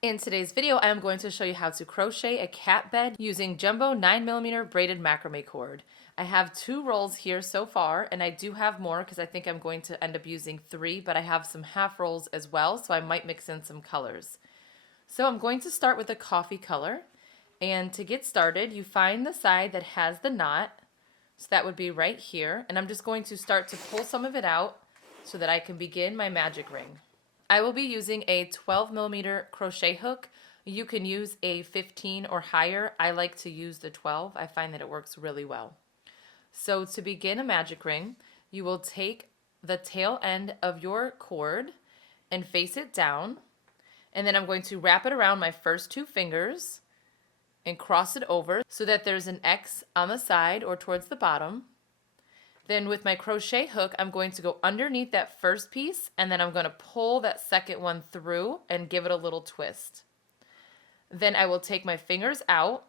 In today's video, I am going to show you how to crochet a cat bed using jumbo 9mm braided macrame cord. I have 2 rolls here so far, and I do have more because I think I'm going to end up using 3, but I have some half rolls as well, so I might mix in some colors. So I'm going to start with a coffee color, and to get started, you find the side that has the knot, so that would be right here, and I'm just going to start to pull some of it out so that I can begin my magic ring. I will be using a 12mm crochet hook. You can use a 15 or higher. I like to use the 12. I find that it works really well. So to begin a magic ring, you will take the tail end of your cord and face it down. And then I'm going to wrap it around my first 2 fingers and cross it over so that there's an X on the side or towards the bottom. Then with my crochet hook, I'm going to go underneath that first piece, and then I'm going to pull that second one through and give it a little twist. Then I will take my fingers out,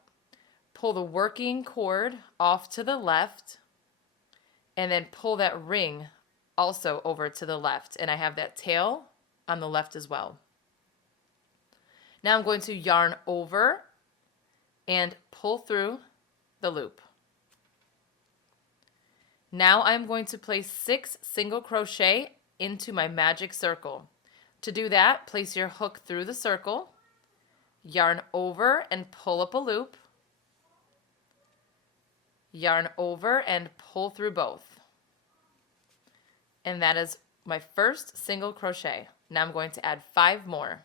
pull the working cord off to the left, and then pull that ring also over to the left. And I have that tail on the left as well. Now I'm going to yarn over and pull through the loop. Now I'm going to place 6 single crochet into my magic circle. To do that, place your hook through the circle, yarn over and pull up a loop, yarn over and pull through both. And that is my first single crochet. Now I'm going to add 5 more.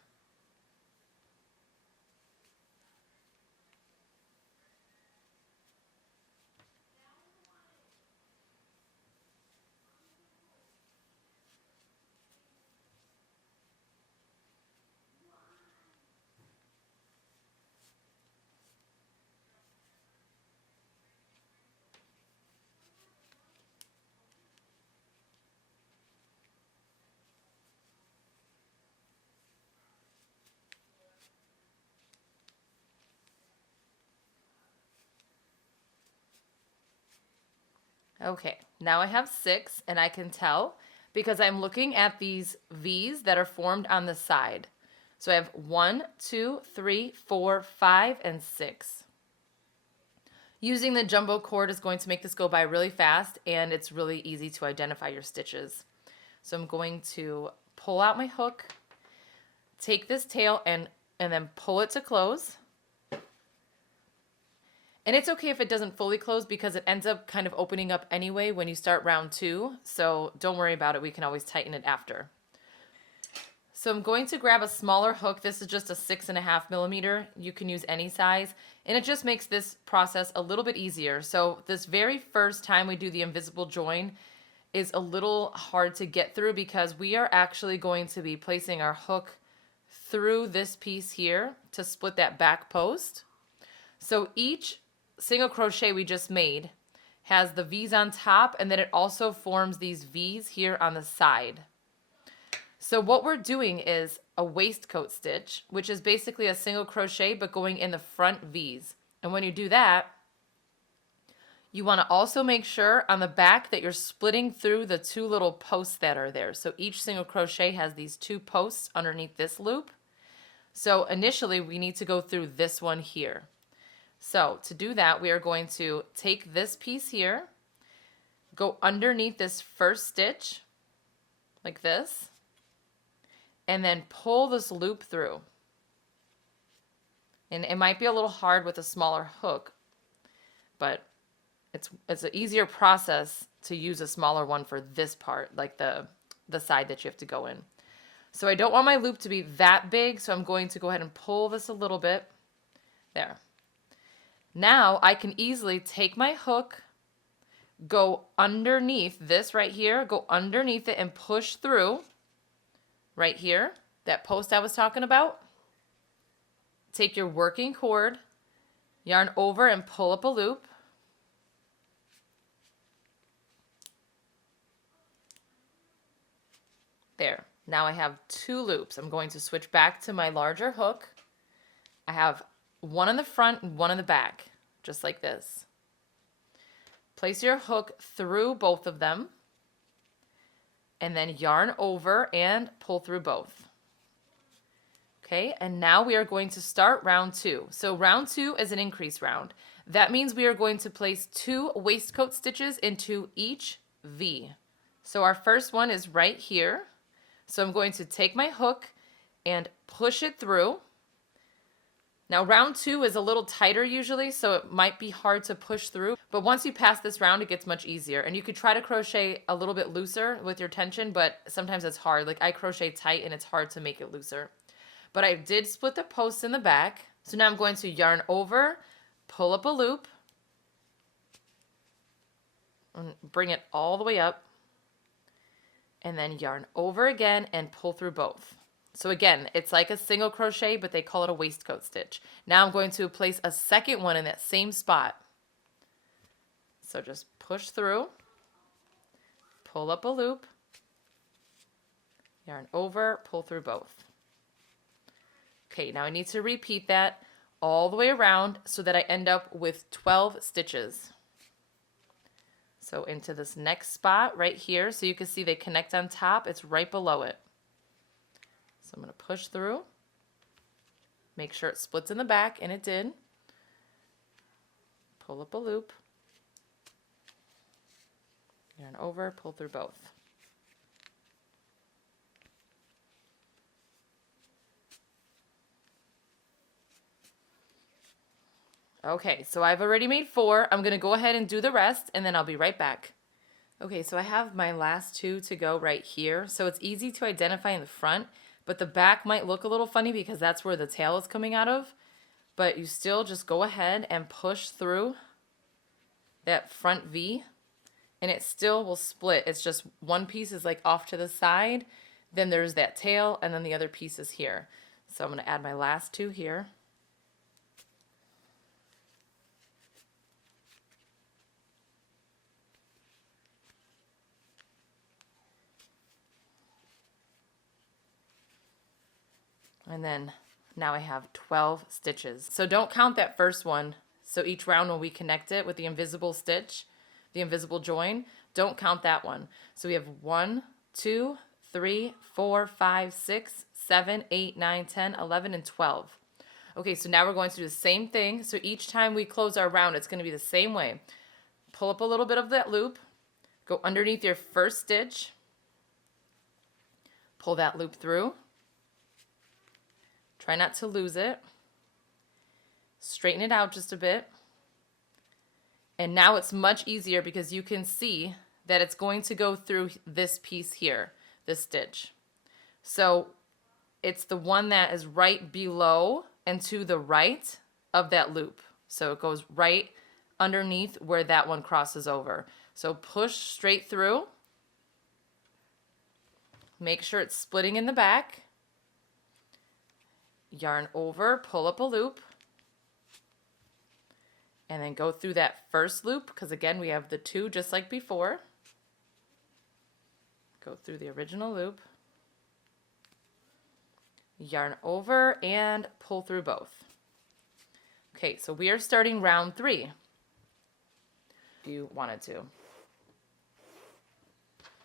Okay, now I have 6, and I can tell because I'm looking at these V's that are formed on the side. So I have 1, 2, 3, 4, 5, and 6. Using the jumbo cord is going to make this go by really fast, and it's really easy to identify your stitches. So I'm going to pull out my hook, take this tail, and then pull it to close. And it's okay if it doesn't fully close because it ends up kind of opening up anyway when you start round 2. So don't worry about it. We can always tighten it after. So I'm going to grab a smaller hook. This is just a 6.5mm. You can use any size. And it just makes this process a little bit easier. So this very first time we do the invisible join is a little hard to get through because we are actually going to be placing our hook through this piece here to split that back post. So each single crochet we just made has the V's on top, and then it also forms these V's here on the side. So what we're doing is a waistcoat stitch, which is basically a single crochet but going in the front V's. And when you do that, you want to also make sure on the back that you're splitting through the 2 little posts that are there. So each single crochet has these 2 posts underneath this loop. So initially we need to go through this one here. So to do that, we are going to take this piece here, go underneath this first stitch, like this, and then pull this loop through. And it might be a little hard with a smaller hook, but it's an easier process to use a smaller one for this part, like the side that you have to go in. So I don't want my loop to be that big, so I'm going to go ahead and pull this a little bit. There. Now I can easily take my hook, go underneath this right here, go underneath it and push through right here, that post I was talking about. Take your working cord, yarn over and pull up a loop. There. Now I have 2 loops. I'm going to switch back to my larger hook. I have one in the front and one in the back, just like this. Place your hook through both of them and then yarn over and pull through both. Okay, and now we are going to start round 2. So round 2 is an increase round. That means we are going to place 2 waistcoat stitches into each V. So our first one is right here. So I'm going to take my hook and push it through. Now round 2 is a little tighter usually, so it might be hard to push through, but once you pass this round, it gets much easier. And you could try to crochet a little bit looser with your tension, but sometimes it's hard. Like I crochet tight and it's hard to make it looser. But I did split the posts in the back. So now I'm going to yarn over, pull up a loop, and bring it all the way up, and then yarn over again and pull through both. So again, it's like a single crochet, but they call it a waistcoat stitch. Now I'm going to place a second one in that same spot. So just push through, pull up a loop, yarn over, pull through both. Okay, now I need to repeat that all the way around so that I end up with 12 stitches. So into this next spot right here, so you can see they connect on top, it's right below it. So I'm going to push through, make sure it splits in the back, and it did. Pull up a loop, yarn over, pull through both. Okay, so I've already made 4. I'm going to go ahead and do the rest, and then I'll be right back. Okay, so I have my last 2 to go right here. So it's easy to identify in the front, but the back might look a little funny because that's where the tail is coming out of. But you still just go ahead and push through that front V, and it still will split. It's just one piece is like off to the side, then there's that tail, and then the other piece is here. So I'm going to add my last 2 here. And then now I have 12 stitches. So don't count that first one. So each round when we connect it with the invisible stitch, the invisible join, don't count that one. So we have 1, 2, 3, 4, 5, 6, 7, 8, 9, 10, 11, and 12. Okay, so now we're going to do the same thing. So each time we close our round, it's going to be the same way. Pull up a little bit of that loop, go underneath your first stitch, pull that loop through. Try not to lose it. Straighten it out just a bit. And now it's much easier because you can see that it's going to go through this piece here, this stitch. So it's the one that is right below and to the right of that loop. So it goes right underneath where that one crosses over. So push straight through. Make sure it's splitting in the back. Yarn over, pull up a loop, and then go through that first loop, because again we have the 2 just like before. Go through the original loop, yarn over, and pull through both. Okay, so we are starting round 3, if you wanted to.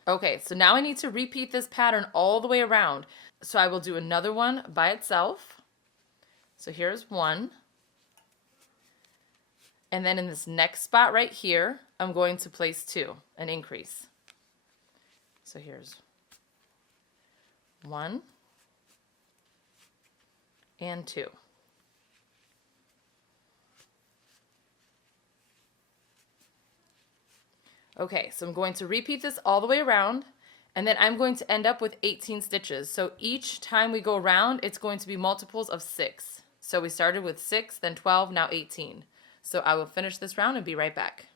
Okay, so now I need to repeat this pattern all the way around. So I will do another one by itself. So here's 1. And then in this next spot right here, I'm going to place 2, an increase. So here's 1 and 2. Okay, so I'm going to repeat this all the way around, and then I'm going to end up with 18 stitches. So each time we go around, it's going to be multiples of 6. So we started with 6, then 12, now 18. So I will finish this round and be right back.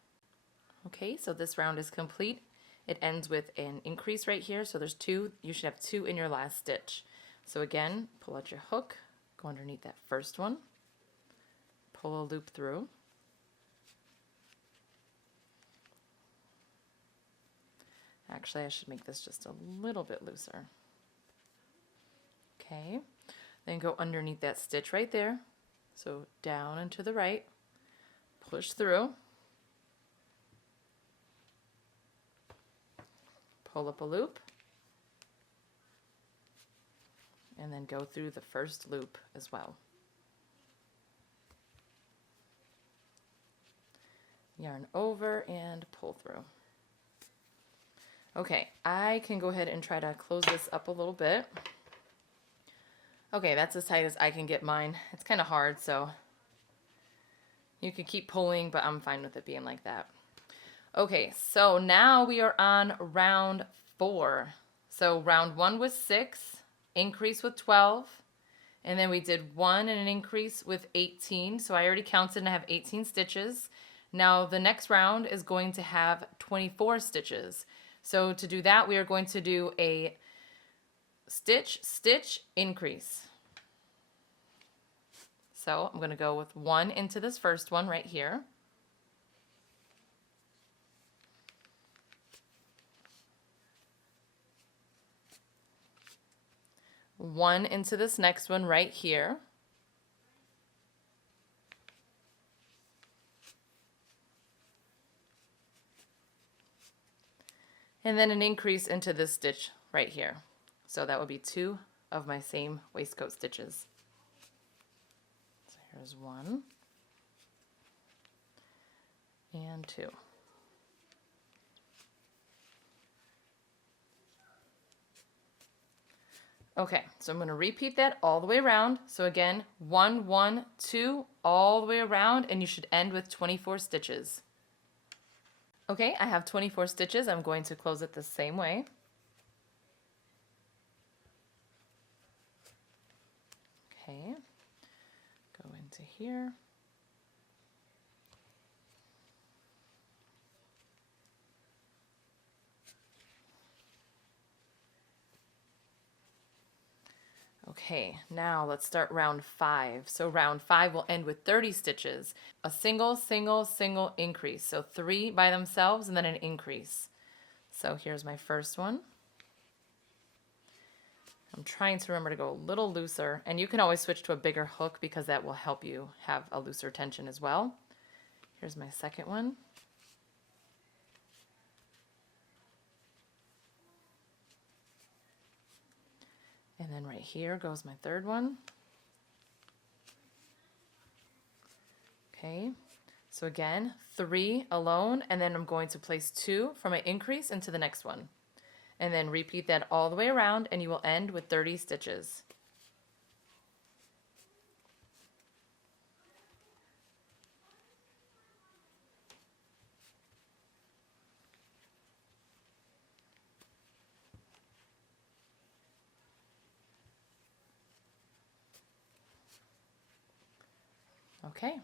Okay, so this round is complete. It ends with an increase right here. So there's 2. You should have 2 in your last stitch. So again, pull out your hook, go underneath that first one, pull a loop through. Actually, I should make this just a little bit looser. Okay, then go underneath that stitch right there. So down and to the right, push through, pull up a loop, and then go through the first loop as well. Yarn over and pull through. Okay, I can go ahead and try to close this up a little bit. Okay, that's as tight as I can get mine. It's kind of hard, so you can keep pulling, but I'm fine with it being like that. Okay, so now we are on round 4. So round 1 was 6, increase with 12, and then we did 1 and an increase with 18. So I already counted and I have 18 stitches. Now the next round is going to have 24 stitches. So to do that, we are going to do a stitch, stitch, increase. So I'm going to go with 1 into this first one right here. One into this next one right here. And then an increase into this stitch right here. So that would be 2 of my same waistcoat stitches. So here's 1 and 2. Okay, so I'm going to repeat that all the way around. So again, 1, 1, 2, all the way around, and you should end with 24 stitches. Okay, I have 24 stitches. I'm going to close it the same way. Okay, go into here. Okay, now let's start round 5. So round 5 will end with 30 stitches. A single, single, single increase. So 3 by themselves and then an increase. So here's my first one. I'm trying to remember to go a little looser, and you can always switch to a bigger hook because that will help you have a looser tension as well. Here's my second one. And then right here goes my third one. Okay, so again, 3 alone, and then I'm going to place 2 for my increase into the next one. And then repeat that all the way around, and you will end with 30 stitches. Okay.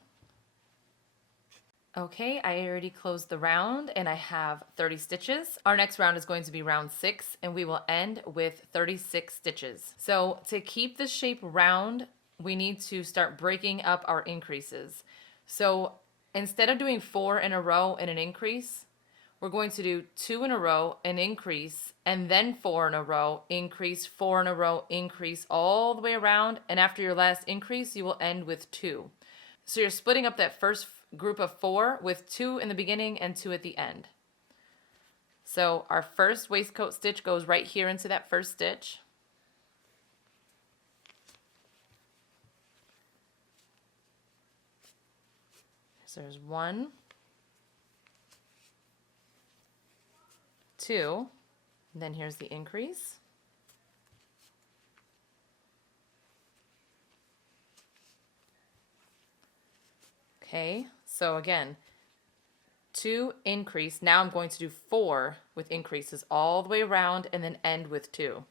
Okay, I already closed the round and I have 30 stitches. Our next round is going to be round 6 and we will end with 36 stitches. So to keep the shape round, we need to start breaking up our increases. So instead of doing 4 in a row and an increase, we're going to do 2 in a row, an increase, and then 4 in a row, increase, 4 in a row, increase, all the way around. And after your last increase, you will end with 2. So you're splitting up that first group of 4 with 2 in the beginning and 2 at the end. So our first waistcoat stitch goes right here into that first stitch. So there's 1, 2, and then here's the increase. Okay, so again, 2 increase. Now I'm going to do 4 with increases all the way around and then end with 2.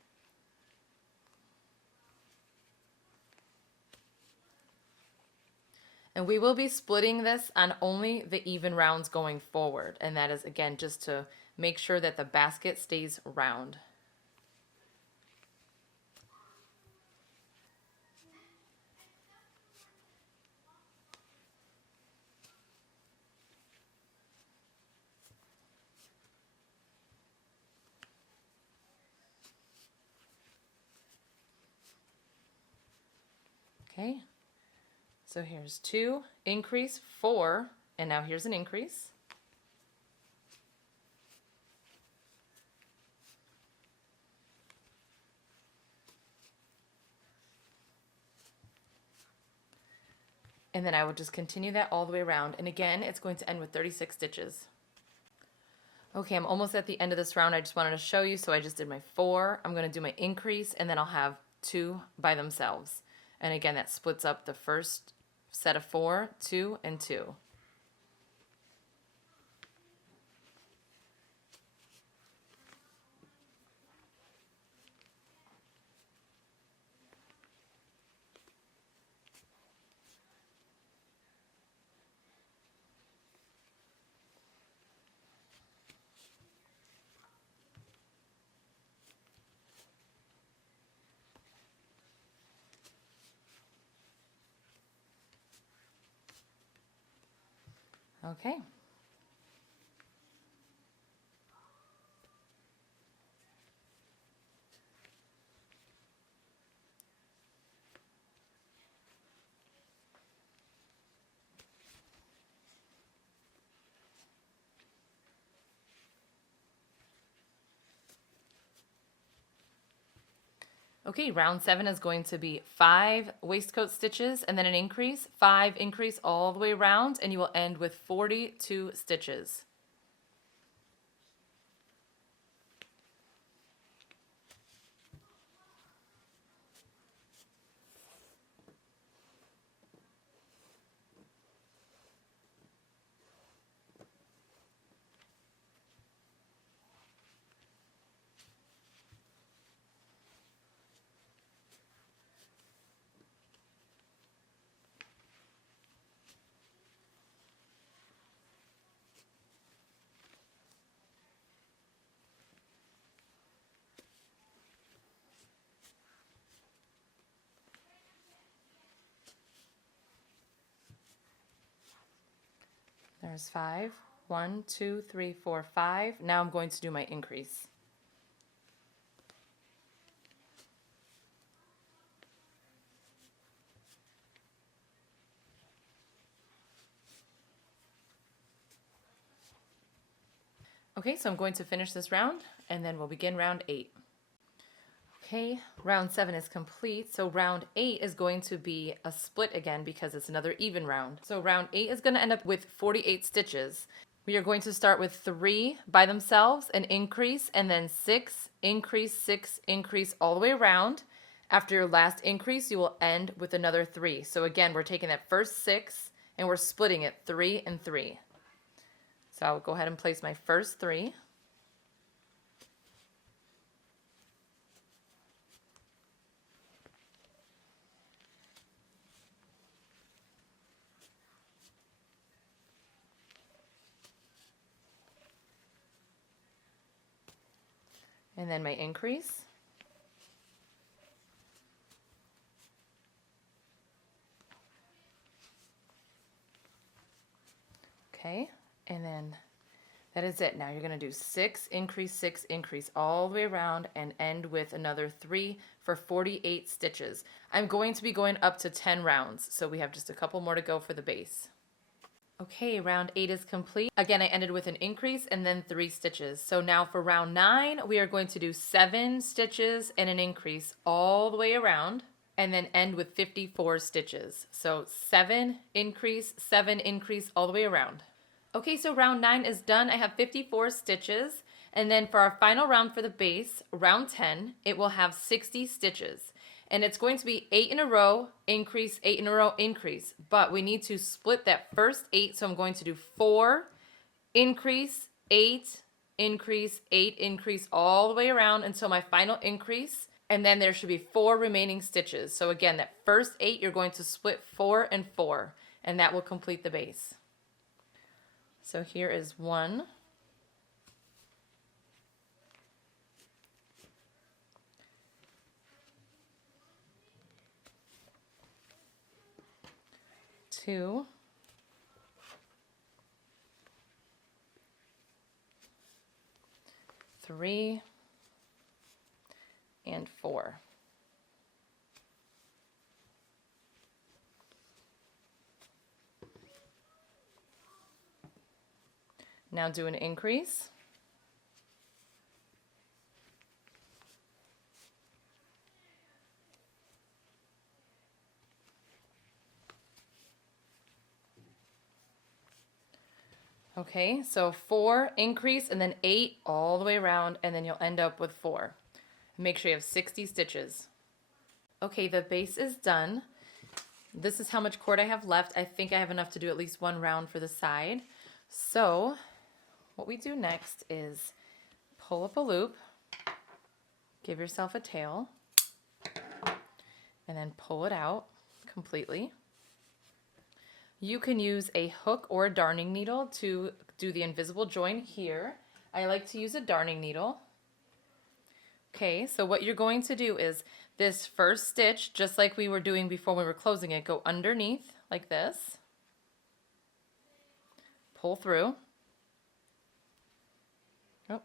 And we will be splitting this on only the even rounds going forward. And that is, again, just to make sure that the basket stays round. Okay, so here's 2, increase, 4, and now here's an increase. and then I will just continue that all the way around. And again, it's going to end with 36 stitches. Okay, I'm almost at the end of this round. I just wanted to show you, so I just did my 4. I'm going to do my increase, and then I'll have 2 by themselves. And again, that splits up the first set of 4, 2, and 2. Okay. Okay, round 7 is going to be 5 waistcoat stitches and then an increase, 5 increase all the way around, and you will end with 42 stitches. There's 5. 1, 2, 3, 4, 5. Now I'm going to do my increase. Okay, so I'm going to finish this round and then we'll begin round 8. Okay, round 7 is complete. So round 8 is going to be a split again because it's another even round. So round 8 is going to end up with 48 stitches. We are going to start with 3 by themselves, an increase, and then 6, increase all the way around. After your last increase, you will end with another 3. So again, we're taking that first 6 and we're splitting it 3 and 3. So I'll go ahead and place my first 3. And then my increase. Okay, and then that is it. Now you're going to do 6, increase all the way around and end with another 3 for 48 stitches. I'm going to be going up to 10 rounds, so we have just a couple more to go for the base. Okay, round 8 is complete. Again, I ended with an increase and then 3 stitches. So now for round 9, we are going to do 7 stitches and an increase all the way around and then end with 54 stitches. So 7 increase all the way around. Okay, so round 9 is done. I have 54 stitches. And then for our final round for the base, round 10, it will have 60 stitches. And it's going to be 8 in a row, increase, 8 in a row, increase. But we need to split that first 8, so I'm going to do 4, increase, 8, increase all the way around until my final increase. And then there should be 4 remaining stitches. So again, that first 8, you're going to split 4 and 4, and that will complete the base. So here is 1, 2, 3, and 4. Now do an increase. Okay, so 4 increase and then 8 all the way around, and then you'll end up with 4. Make sure you have 60 stitches. Okay, the base is done. This is how much cord I have left. I think I have enough to do at least 1 round for the side. So what we do next is pull up a loop, give yourself a tail, and then pull it out completely. You can use a hook or a darning needle to do the invisible join here. I like to use a darning needle. Okay, so what you're going to do is this first stitch, just like we were doing before we were closing it, go underneath like this, pull through. Oh,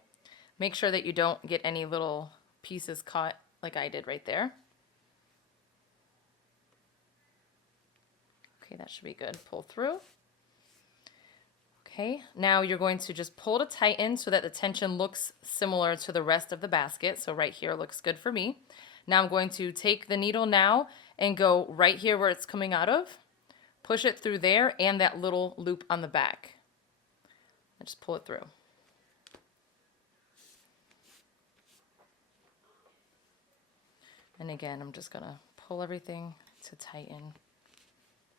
make sure that you don't get any little pieces caught like I did right there. Okay, that should be good. Pull through. Okay, now you're going to just pull to tighten so that the tension looks similar to the rest of the basket. So right here looks good for me. Now I'm going to take the needle now and go right here where it's coming out of, push it through there and that little loop on the back. And just pull it through. And again, I'm just gonna pull everything to tighten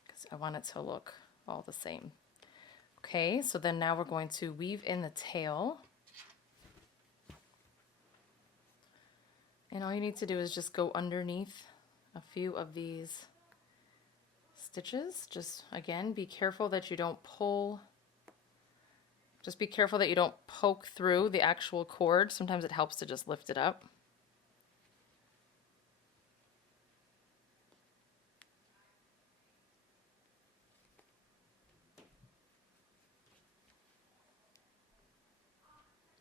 because I want it to look all the same. Okay, so then now we're going to weave in the tail. And all you need to do is just go underneath a few of these stitches. Just, again, be careful that you don't pull. Just be careful that you don't poke through the actual cord. Sometimes it helps to just lift it up.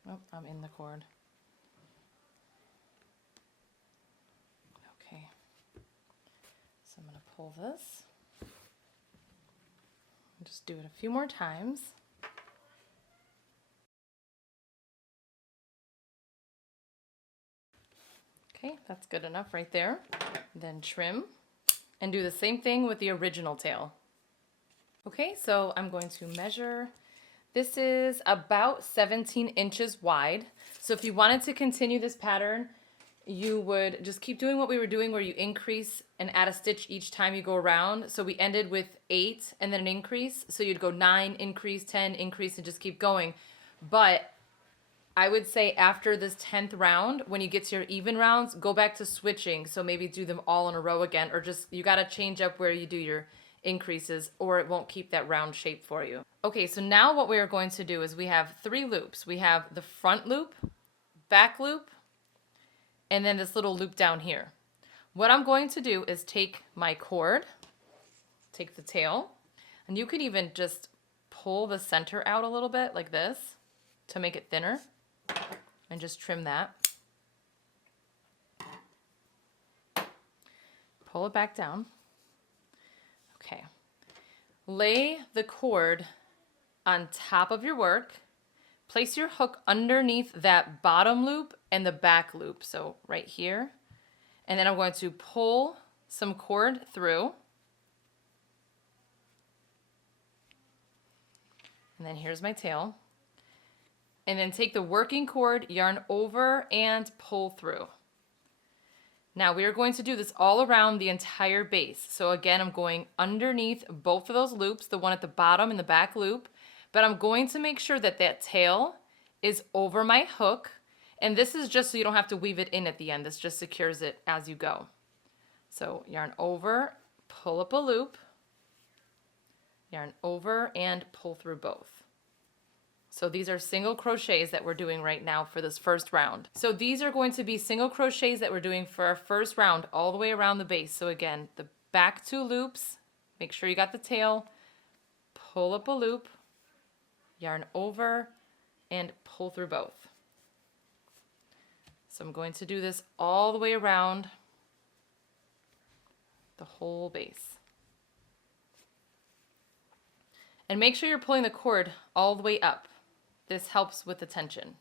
Oh, I'm in the cord. Okay, so I'm going to pull this. Just do it a few more times. Okay, that's good enough right there. Then trim and do the same thing with the original tail. Okay, so I'm going to measure. This is about 17 inches wide. So if you wanted to continue this pattern, you would just keep doing what we were doing where you increase and add a stitch each time you go around. So we ended with 8 and then an increase. So you'd go 9, increase, 10, increase, and just keep going. But I would say after this 10th round, when you get to your even rounds, go back to switching. So maybe do them all in a row again, or just, you got to change up where you do your increases or it won't keep that round shape for you. Okay, so now what we're going to do is we have 3 loops. We have the front loop, back loop, and then this little loop down here. What I'm going to do is take my cord, take the tail, and you can even just pull the center out a little bit like this to make it thinner and just trim that. Pull it back down. Okay. Lay the cord on top of your work. Place your hook underneath that bottom loop and the back loop. So right here. And then I'm going to pull some cord through. And then here's my tail. And then take the working cord, yarn over, and pull through. Now we are going to do this all around the entire base. So again, I'm going underneath both of those loops, the one at the bottom and the back loop, but I'm going to make sure that that tail is over my hook. And this is just so you don't have to weave it in at the end. This just secures it as you go. So yarn over, pull up a loop, yarn over, and pull through both. So these are single crochets that we're doing right now for this first round. So these are going to be single crochets that we're doing for our first round all the way around the base. So again, the back 2 loops, make sure you got the tail, pull up a loop, yarn over, and pull through both. So I'm going to do this all the way around the whole base. And make sure you're pulling the cord all the way up. This helps with the tension.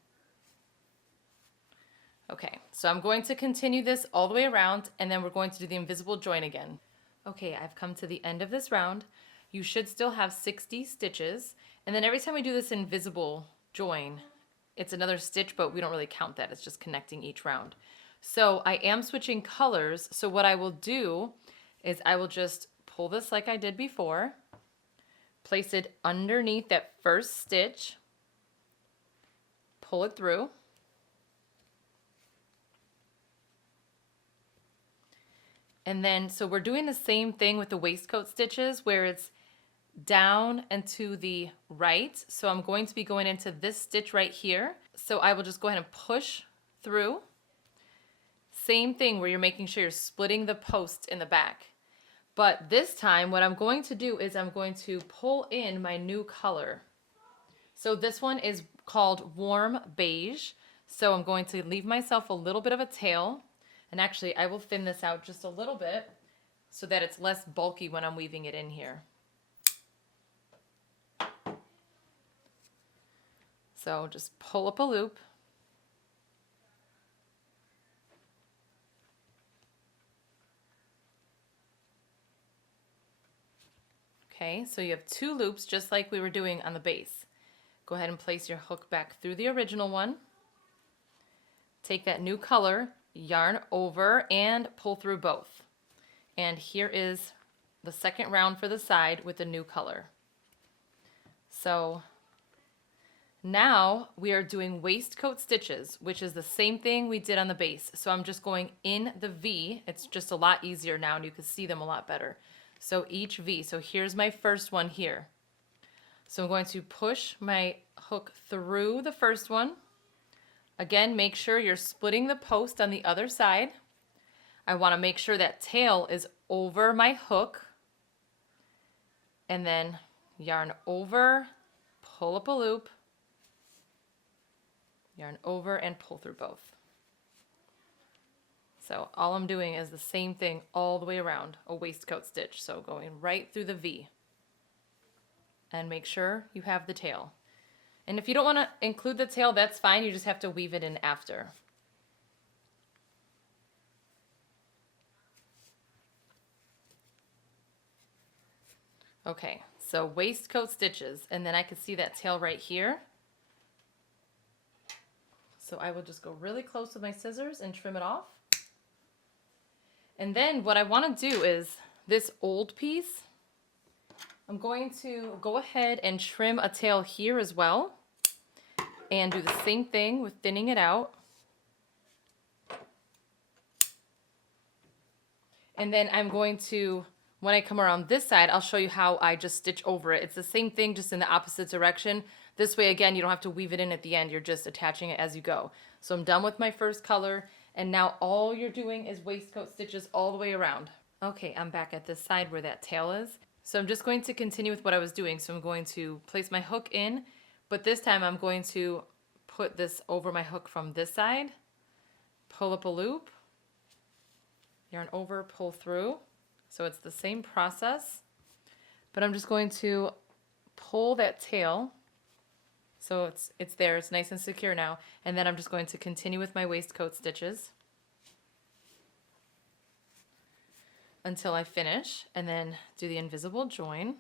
Okay, so I'm going to continue this all the way around and then we're going to do the invisible join again. Okay, I've come to the end of this round. you should still have 60 stitches. And then every time we do this invisible join, it's another stitch, but we don't really count that. It's just connecting each round. So I am switching colors. So what I will do is I will just pull this like I did before, place it underneath that first stitch, pull it through, and then so we're doing the same thing with the waistcoat stitches where it's down and to the right. So I'm going to be going into this stitch right here. So I will just go ahead and push through. Same thing where you're making sure you're splitting the post in the back. But this time what I'm going to do is I'm going to pull in my new color. So this one is called Warm Beige. So I'm going to leave myself a little bit of a tail. And actually I will thin this out just a little bit so that it's less bulky when I'm weaving it in here. So just pull up a loop. Okay, so you have 2 loops just like we were doing on the base. Go ahead and place your hook back through the original one. Take that new color, yarn over, and pull through both. And here is the second round for the side with the new color. So now we are doing waistcoat stitches, which is the same thing we did on the base. So I'm just going in the V. It's just a lot easier now and you can see them a lot better. So each V. So here's my first one here. So I'm going to push my hook through the first one. Again, make sure you're splitting the post on the other side. I want to make sure that tail is over my hook. And then yarn over, pull up a loop, yarn over, and pull through both. So all I'm doing is the same thing all the way around a waistcoat stitch. So going right through the V. And make sure you have the tail. And if you don't want to include the tail, that's fine. You just have to weave it in after. Okay, so waistcoat stitches, and then I can see that tail right here. So I will just go really close with my scissors and trim it off. And then what I want to do is this old piece, I'm going to go ahead and trim a tail here as well and do the same thing with thinning it out. And then I'm going to, when I come around this side, I'll show you how I just stitch over it. It's the same thing, just in the opposite direction. This way, again, you don't have to weave it in at the end. You're just attaching it as you go. So I'm done with my first color, and now all you're doing is waistcoat stitches all the way around. Okay, I'm back at this side where that tail is. So I'm just going to continue with what I was doing. So I'm going to place my hook in, but this time I'm going to put this over my hook from this side, pull up a loop, yarn over, pull through. So it's the same process, but I'm just going to pull that tail. So it's there, it's nice and secure now. And then I'm just going to continue with my waistcoat stitches until I finish, and then do the invisible join.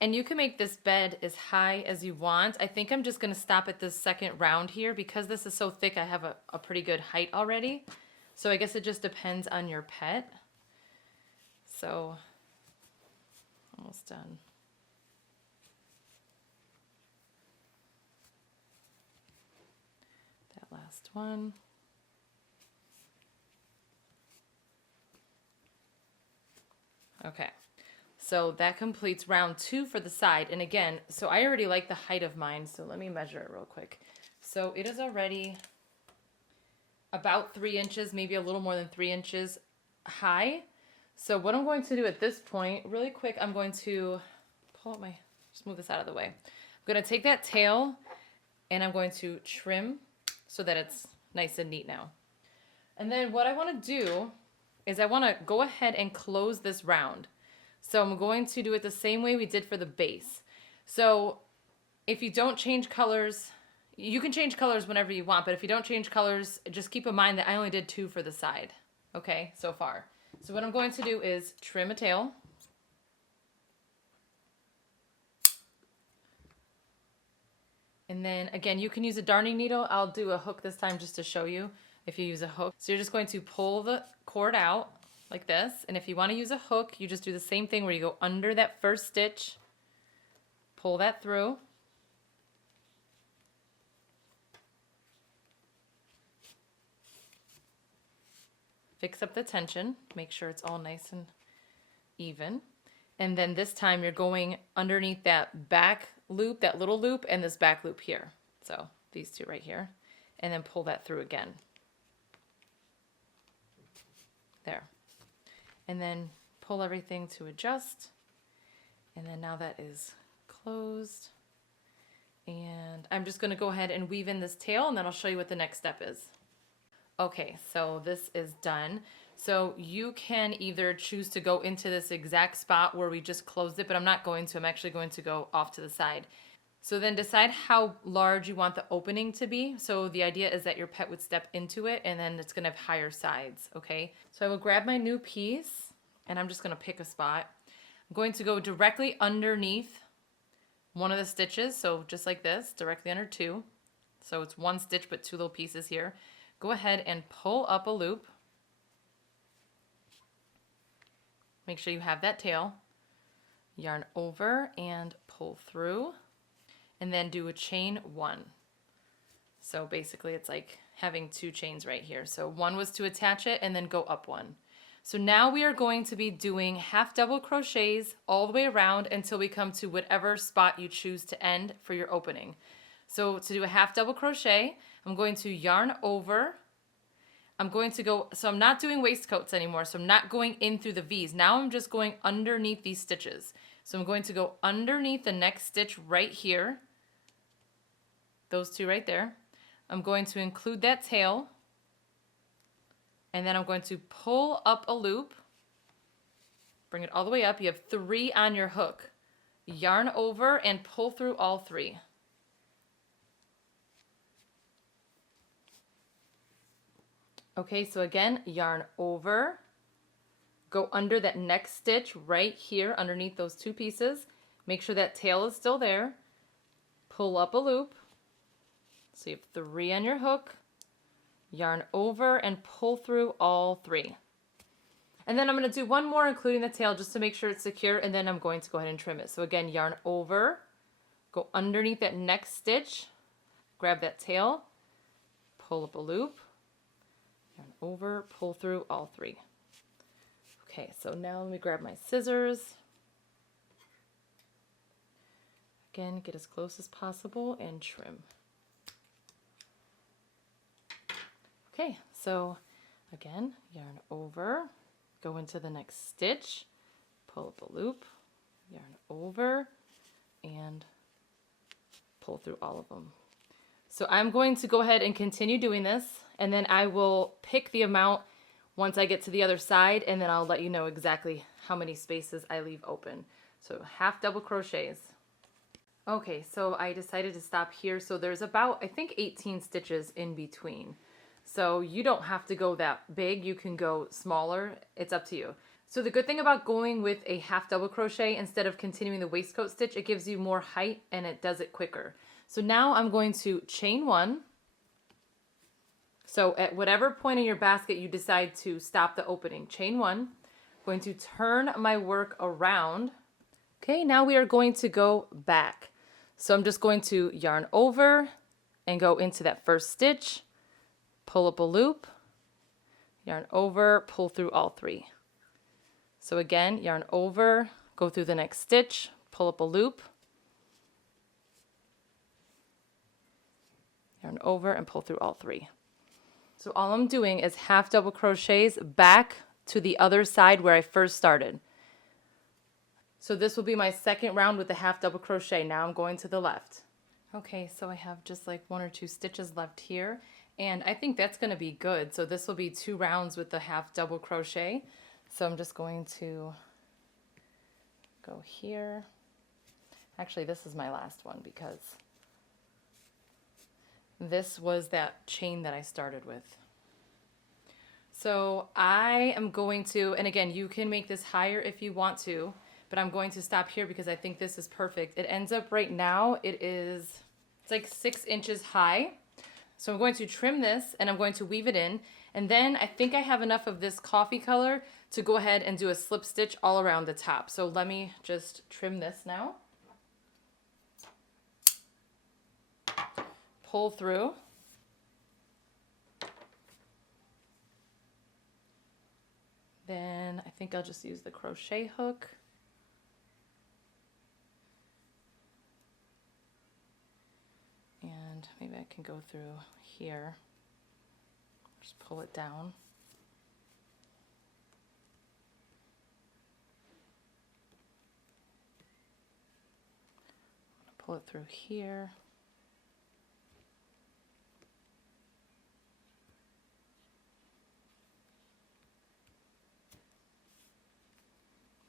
And you can make this bed as high as you want. I think I'm just gonna stop at this second round here because this is so thick. I have a pretty good height already. So I guess it just depends on your pet. So almost done. That last one. Okay, so that completes round 2 for the side. And again, so I already like the height of mine, so let me measure it real quick. So it is already about 3 inches, maybe a little more than 3 inches high. So what I'm going to do at this point, really quick, I'm going to pull up just move this out of the way. I'm going to take that tail and I'm going to trim so that it's nice and neat now. And then what I want to do is I want to go ahead and close this round. So I'm going to do it the same way we did for the base. So if you don't change colors, you can change colors whenever you want, but if you don't change colors, just keep in mind that I only did 2 for the side, okay, so far. So what I'm going to do is trim a tail, And then again, you can use a darning needle. I'll do a hook this time just to show you if you use a hook. So you're just going to pull the cord out like this. And if you want to use a hook, you just do the same thing where you go under that first stitch, pull that through. Fix up the tension, make sure it's all nice and even. And then this time you're going underneath that back loop, that little loop, and this back loop here. So these two right here. And then pull that through again. There. And then pull everything to adjust. And then now that is closed. And I'm just going to go ahead and weave in this tail, and then I'll show you what the next step is. Okay, so this is done. So you can either choose to go into this exact spot where we just closed it, but I'm not going to. I'm actually going to go off to the side. So then decide how large you want the opening to be. So the idea is that your pet would step into it, and then it's going to have higher sides, okay? So I will grab my new piece, and I'm just going to pick a spot. I'm going to go directly underneath one of the stitches, so just like this, directly under two. So it's one stitch but two little pieces here. Go ahead and pull up a loop. Make sure you have that tail. Yarn over and pull through. And then do a chain one. So basically it's like having two chains right here. So one was to attach it and then go up one. So now we are going to be doing half double crochets all the way around until we come to whatever spot you choose to end for your opening. So to do a half double crochet, I'm going to yarn over. I'm going to go, so I'm not doing waistcoats anymore, so I'm not going in through the V's. Now I'm just going underneath these stitches. So I'm going to go underneath the next stitch right here. Those two right there. I'm going to include that tail. And then I'm going to pull up a loop. Bring it all the way up. You have 3 on your hook. Yarn over and pull through all 3. Okay, so again, yarn over, go under that next stitch right here underneath those 2 pieces. Make sure that tail is still there. Pull up a loop. So you have 3 on your hook. Yarn over and pull through all 3. And then I'm going to do one more including the tail just to make sure it's secure, and then I'm going to go ahead and trim it. So again, yarn over, go underneath that next stitch, grab that tail, pull up a loop, yarn over, pull through all 3. Okay, so now let me grab my scissors. Again, get as close as possible and trim. Okay, so again, yarn over, go into the next stitch, pull up a loop, yarn over, and pull through all of them. So I'm going to go ahead and continue doing this, and then I will pick the amount once I get to the other side, and then I'll let you know exactly how many spaces I leave open. So half double crochets. Okay, so I decided to stop here. So there's about, I think, 18 stitches in between. So you don't have to go that big. You can go smaller. It's up to you. So the good thing about going with a half double crochet instead of continuing the waistcoat stitch, it gives you more height and it does it quicker. So now I'm going to chain 1. So at whatever point in your basket you decide to stop the opening, chain 1. I'm going to turn my work around. Okay, now we are going to go back. So I'm just going to yarn over and go into that first stitch, pull up a loop, yarn over, pull through all 3. So again, yarn over, go through the next stitch, pull up a loop, yarn over, and pull through all 3. So all I'm doing is half double crochets back to the other side where I first started. So this will be my second round with the half double crochet. Now I'm going to the left. Okay, so I have just like 1 or 2 stitches left here, and I think that's going to be good. So this will be 2 rounds with the half double crochet. So I'm just going to go here. Actually, this is my last one because this was that chain that I started with. So I am going to, and again, you can make this higher if you want to, but I'm going to stop here because I think this is perfect. It ends up right now, it is It's like 6 inches high. So I'm going to trim this and I'm going to weave it in. And then I think I have enough of this coffee color to go ahead and do a slip stitch all around the top. So let me just trim this now. Pull through. Then I think I'll just use the crochet hook. And maybe I can go through here. Just pull it down. Pull it through here.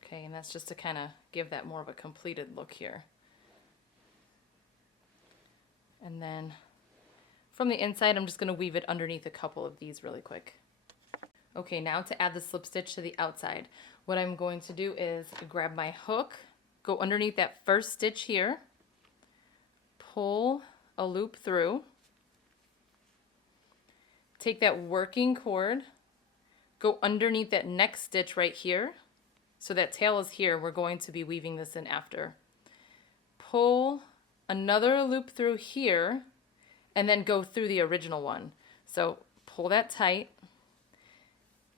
Okay, and that's just to kind of give that more of a completed look here. And then from the inside, I'm just going to weave it underneath a couple of these really quick. Okay, now to add the slip stitch to the outside, what I'm going to do is grab my hook, go underneath that first stitch here, pull a loop through, take that working cord, go underneath that next stitch right here. So that tail is here, we're going to be weaving this in after. Pull another loop through here, and then go through the original one. So pull that tight,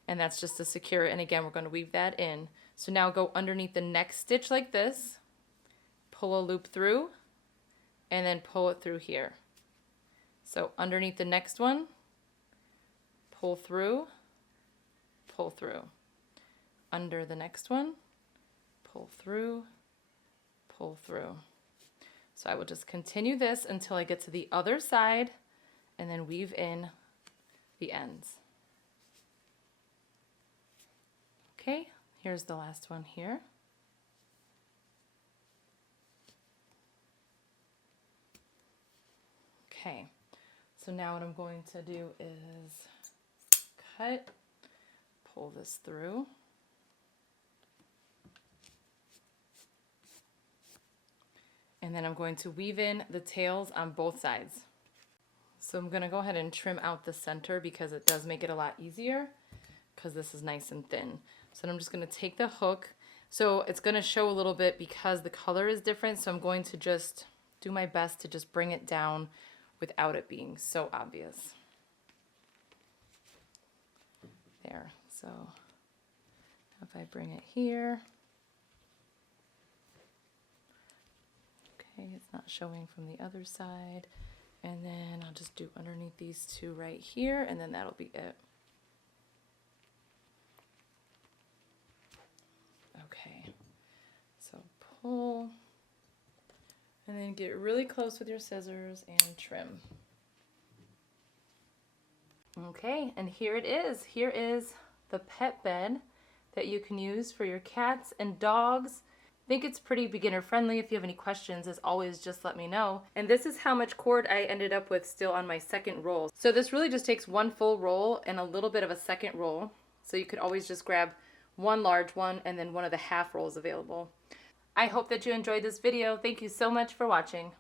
and that's just to secure it. And again, we're going to weave that in. So now go underneath the next stitch like this, pull a loop through, and then pull it through here. So underneath the next one, pull through, pull through. Under the next one, pull through, pull through. So I will just continue this until I get to the other side and then weave in the ends. Okay, here's the last one here. Okay, so now what I'm going to do is cut, pull this through. And then I'm going to weave in the tails on both sides. So I'm going to go ahead and trim out the center because it does make it a lot easier because this is nice and thin. So then I'm just going to take the hook. So it's going to show a little bit because the color is different. So I'm going to just do my best to just bring it down without it being so obvious. There. So if I bring it here. Okay, it's not showing from the other side. And then I'll just do underneath these two right here, and then that'll be it. Okay, so pull, and then get really close with your scissors and trim. Okay, and here it is. Here is the pet bed that you can use for your cats and dogs. I think it's pretty beginner friendly. If you have any questions, as always, just let me know. And this is how much cord I ended up with still on my second roll. So this really just takes one full roll and a little bit of a second roll. So you could always just grab one large one and then one of the half rolls available. I hope that you enjoyed this video. Thank you so much for watching.